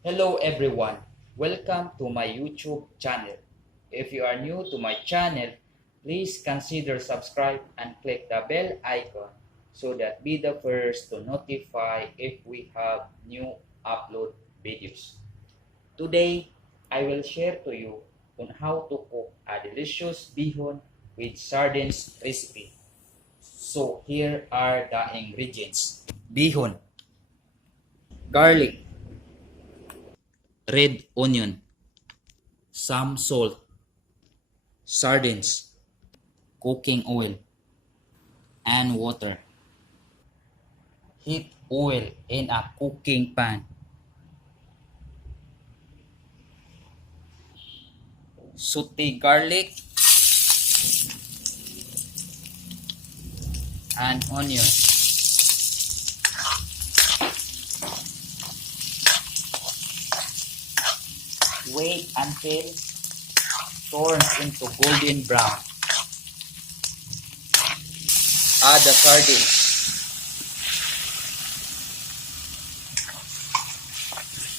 Hello everyone, welcome to my YouTube channel. If you are new to my channel, please consider subscribe and click the bell icon so that be the first to notify if we have new upload videos. Today, I will share to you on how to cook a delicious bihon with sardines recipe. So here are the ingredients. Bihon, garlic, red onion, some salt, sardines, cooking oil, and water. Heat oil in a cooking pan. Saute garlic and onion. Wait until turns into golden brown. Add the sardines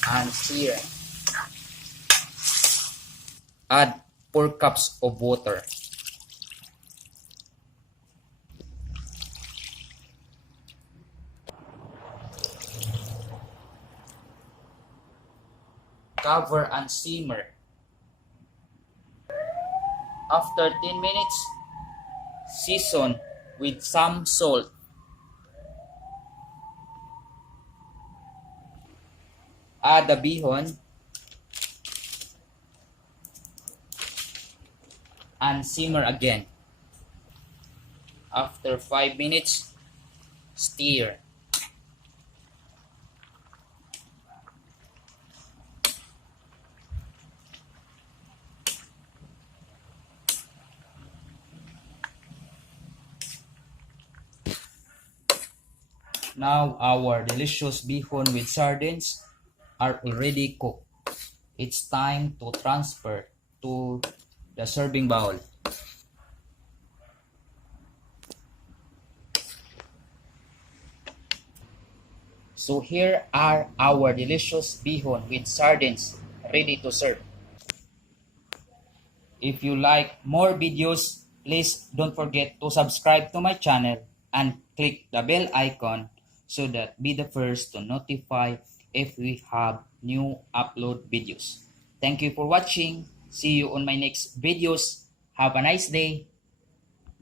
and sear. Add 4 cups of water. Cover and simmer. After 10 minutes, season with some salt. Add the bihon and simmer again. After 5 minutes, stir. Now our delicious bihon with sardines are already cooked. It's time to transfer to the serving bowl. So here are our delicious bihon with sardines ready to serve. If you like more videos, please don't forget to subscribe to my channel and click the bell icon so that be the first to notify if we have new upload videos. Thank you for watching. See you on my next videos. Have a nice day.